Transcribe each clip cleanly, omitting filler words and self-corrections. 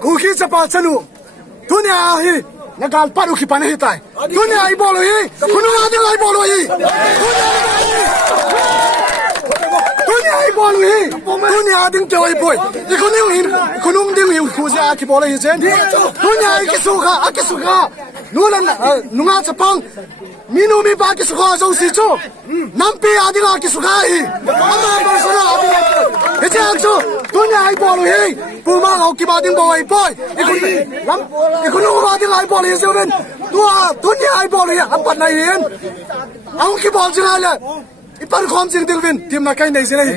kuki chapa chanu tuni ahi nagal paru ki pane hitai tuni ai bolo hi kunu adi lai bolo hi tuni ai bolo hi tuni ading ke ai boy ikunung ding hi kuja ki bolo hi chen tuni ai ki suka nulan nunga chapang minu mi ba ki suka zo si cho nampi adi la ki suka hi ama persona adi heja cho tuni ai bolo hi puma au ki ba ding bo ai boy ikunung ba ding ai bolo hi chen tua tuni ai bolo hi apat nai hin au ki bol jing ala ipar khom jing dilvin tim na kai nei se nei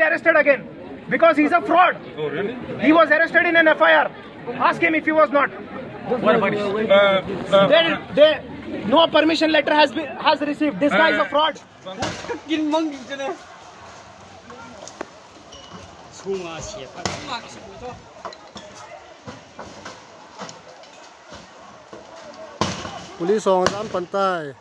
be arrested again because he's a fraud. Oh, really? He was arrested in an FIR. Ask him if he was not. What about No permission letter has received. This guy is a fraud. Police on Ram Pantai.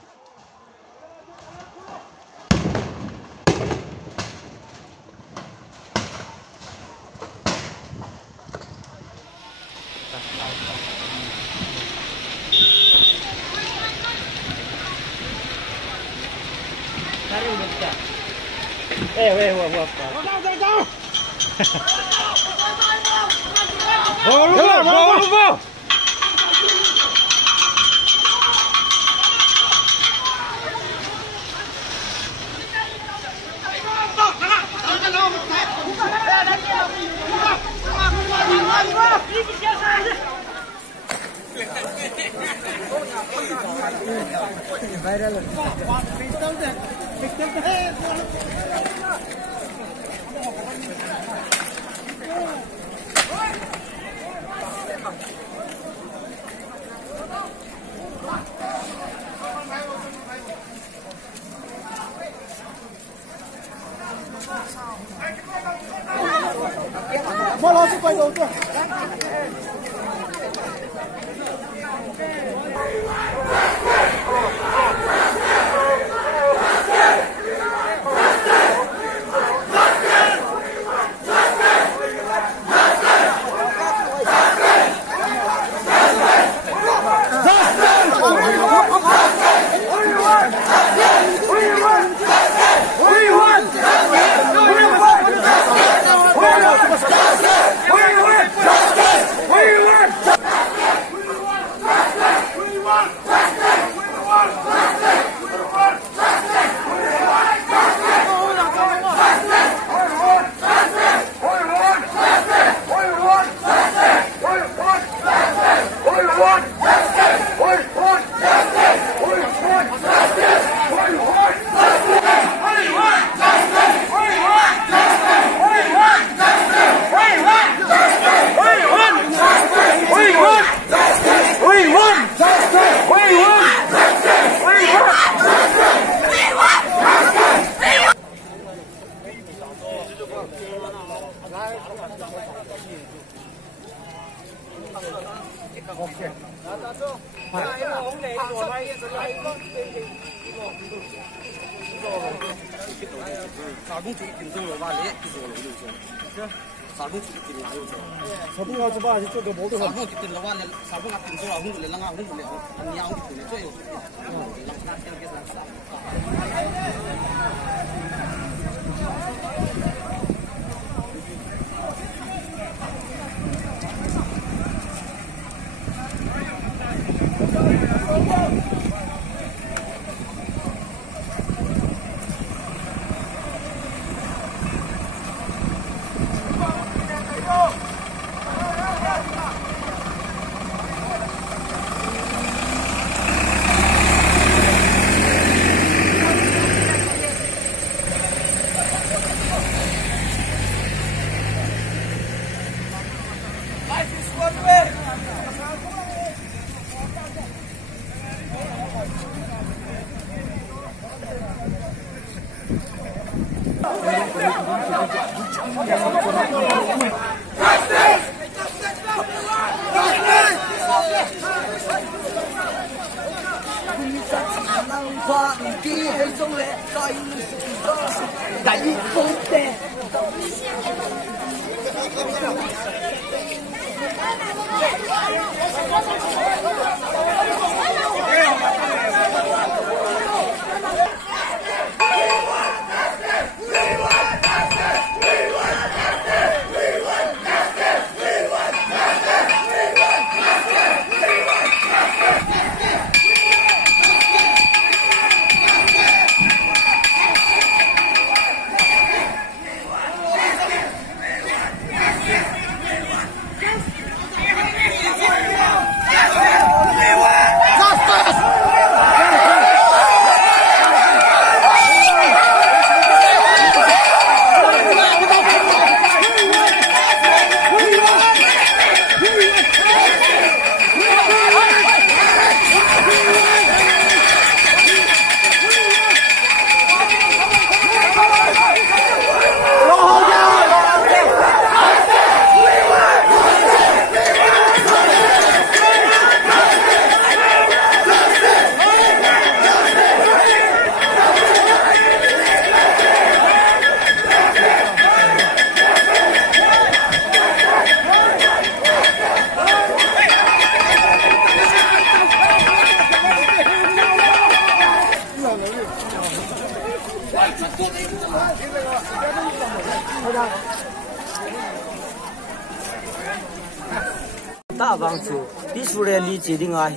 peaceful rally cheating hi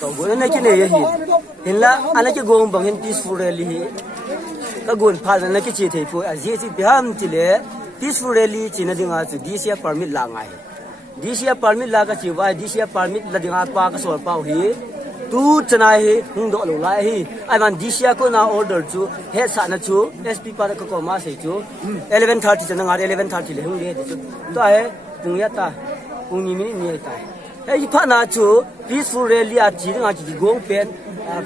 to go na ki ne hi hinla ana ki gong bang hin peaceful rally hi ka gon phal na ki chi thei phu a ji chi biham chi le peaceful rally china dinga chu DCA permit la ngai DCA permit la ka chi wa DCA permit la dinga pa ka sol pau hi tu chana hi hung do lo lai hi ai man DCA ko na order chu he sa na chu SP pa ka ko ma sei chu 11:30 chana nga 11:30 le hung le chu to ai tung ya ta ung ni mi ni ta ai pha na chu peaceful rally a chi nga chi gong pen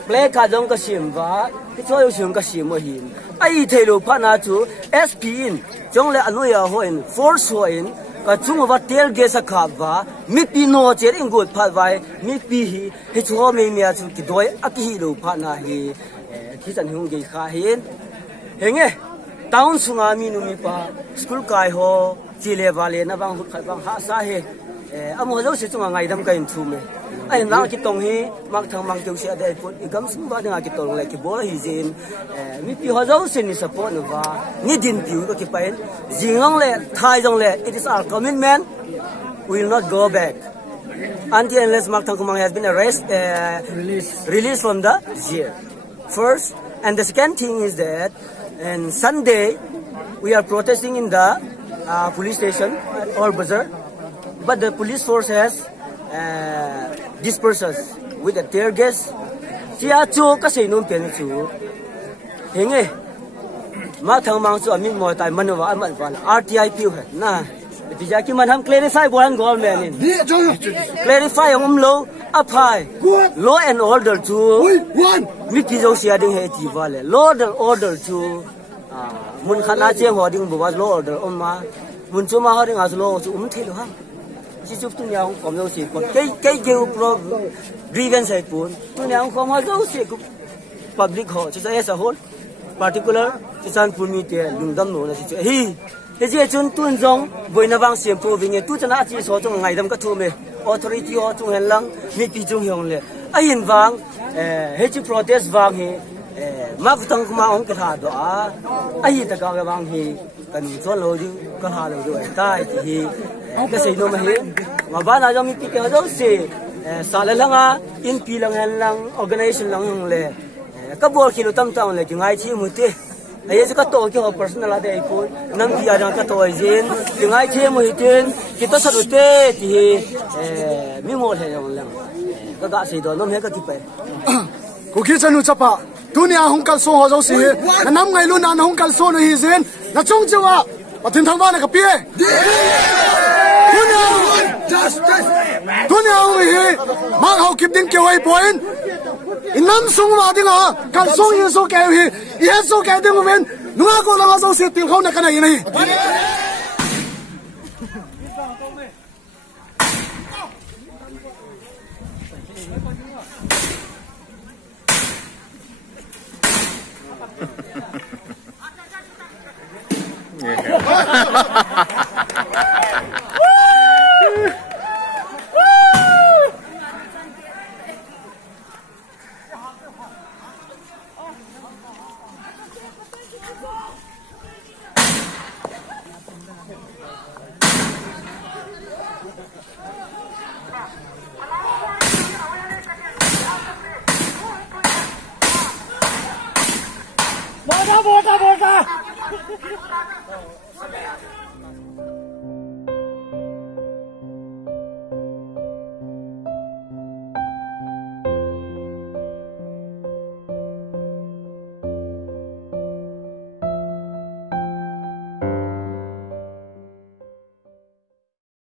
play ka jong ka sim wa ki choi sim ka sim mo hin ai thei lo pha na chu SP in jong le anu ya ho in force ho in ka chung wa tel ge sa kha wa mipi no che ring gut pha vai mipi hi he chu me me chu ki doi a ki hi lo pha na hi ki chan hung ge kha hin henge town sunga mi nu mi pa school kai ho chi le va le na bang hu khai bang ha sa he amo zo se chunga ngai dam ka in thu me ai na ki tong hi mak thang mang teu sia dai put igam sum ba nga ki tong le ki bol hi jin mi pi ho zo se ni support no wa ni din piu ko ki pain jingong le thai jong le it is our commitment we will not go back until unless mak thang kumang has been released from the jail first. And the second thing is that on Sunday we are protesting in the police station or bazaar, but the police force has dispersed us with the tear gas. Chia chu ka sei nom pen chu henge ma thang mang chu amin mo tai manwa aman wan RTI pu na bija ki man ham clarify boran government in clarify omlo Apai law and order to mi pi zo sia ding he ti va le law and order to mun khana che ho ding bo law order ma mun chu ma ho ding as law chu thei lo ha si chup tu nyang kom zo si ko kai ge pro grievance hai pun tu nyang kom ho zo si ko public ho chu as a whole particular chi chan pun mi te lungdam no na si chu hi he je chun tun jong boina wang siam pu wing tu chana chi so chung ngai dam ka thu me authority ho chung hen lang mi pi chung hyong le ai in wang he chi protest wang hi mak tang ma ong ka tha do a ai ta ka ga wang hi kan chon lo ju ka ha lo do tai hi ka sei no ma hi ma ba na jong mi pi ka do se sa la lang a in pi lang hen lang organization lang yong le ka bol ki lo tam tam le ki ngai chi mu te aiจะก็โตกี่หัว personal อะไรไอ้คนนั่งที่อาจารย์ก็โตไอ้เจนถึงไอ้เชื่อมือเต้นคิดว่าสรุปเต้ที่ไม่หมดเลยอย่างนั้นก็กะสิโดนน้ำเฮก็คิดไปกูคิดจะรู้จักปะตัวนี้หงกัลโซ่หัวเจ้าสิน้ำไงลุ้นนั่นหงกัลโซ่ในฮิเซนน่าจงเจ้าว่ามาถึงทางบ้านกับพี่ตัวนี้หงเฮมาเขาคิดดิ้งเกี่ยวไอ้ปอยอินน้ำส่งมาดิ้งอ่ะกัลโซ่ยินโซ่แก้วฮีอีเฮโซ่แก้วดิ้งมันนุ่งอากูลังอาโซ่เสียติลเขาในขณะนี้ Bota!